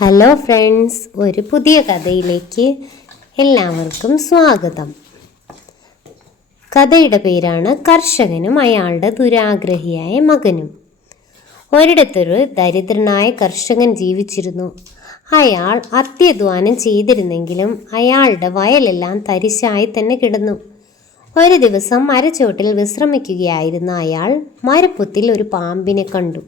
Hello friends ഒരു പുതിയ കഥയിലേക്ക് എല്ലാവർക്കും സ്വാഗതം. കഥയുടെ പേരാണ് കർഷകനും അയാളുടെ ദുരാഗ്രഹിയായ മകനും. ഒരിടത്തൊരു ദരിദ്രനായ കർഷകൻ ജീവിച്ചിരുന്നു. അയാൾ അത്യധ്വാനം ചെയ്തിരുന്നെങ്കിലും അയാളുടെ വയലെല്ലാം തരിശായി തന്നെ കിടന്നു. ഒരു ദിവസം മരച്ചോട്ടിൽ വിശ്രമിക്കുകയായിരുന്ന അയാൾ മരപ്പൊത്തിൽ ഒരു പാമ്പിനെ കണ്ടു.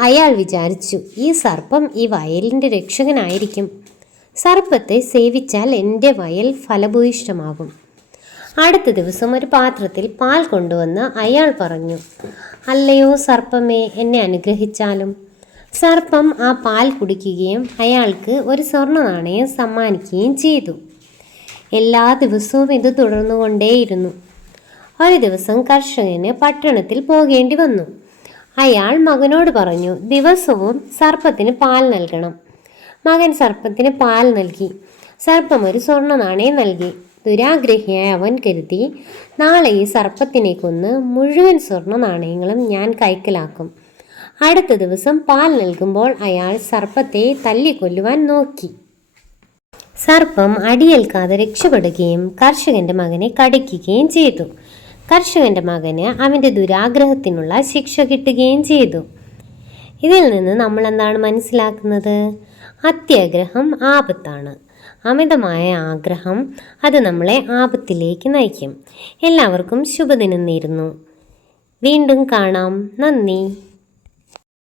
അയാൾ വിചാരിച്ചു ഈ സർപ്പം ഈ വയലിന്റെ രക്ഷകനായിരിക്കും. സർപ്പത്തെ സേവിച്ചാൽ എന്റെ വയൽ ഫലഭൂയിഷ്ടമാകും അടുത്ത ദിവസം ഒരു പാത്രത്തിൽ പാൽ കൊണ്ടുവന്ന് അയാൾ പറഞ്ഞു അല്ലയോ സർപ്പമേ എന്നെ അനുഗ്രഹിച്ചാലും? സർപ്പം ആ പാൽ കുടിക്കുകയും അയാൾക്ക് ഒരു സ്വർണ നാണയം സമ്മാനിക്കുകയും ചെയ്തു. എല്ലാ ദിവസവും ഇത് തുടർന്നുകൊണ്ടേയിരുന്നു. ഒരു ദിവസം കർഷകന് പട്ടണത്തിൽ പോകേണ്ടി വന്നു. അയാൾ മകനോട് പറഞ്ഞു ദിവസവും സർപ്പത്തിന് പാൽ നൽകണം. മകൻ സർപ്പത്തിന് പാൽ നൽകി. സർപ്പം ഒരു സ്വർണ നാണയം നൽകി. ദുരാഗ്രഹിയായ അവൻ കരുതി നാളെ ഈ സർപ്പത്തിനെ കൊന്ന് മുഴുവൻ സ്വർണ നാണയങ്ങളും ഞാൻ കൈക്കലാക്കും. അടുത്ത ദിവസം പാൽ നൽകുമ്പോൾ അയാൾ സർപ്പത്തെ തല്ലിക്കൊല്ലുവാൻ നോക്കി. സർപ്പം അടിയേൽക്കാതെ രക്ഷപ്പെടുകയും കർഷകന്റെ മകനെ കടിക്കുകയും ചെയ്തു. കർഷകന്റെ മകന് അവന്റെ ദുരാഗ്രഹത്തിനുള്ള ശിക്ഷ കിട്ടുകയും ചെയ്തു. ഇതിൽ നിന്ന് നമ്മൾ എന്താണ് മനസ്സിലാക്കുന്നത്? അത്യാഗ്രഹം ആപത്താണ്. അമിതമായ ആഗ്രഹം അത് നമ്മളെ ആപത്തിലേക്ക് നയിക്കും. എല്ലാവർക്കും ശുഭദിനം നേരുന്നു. വീണ്ടും കാണാം. നന്ദി.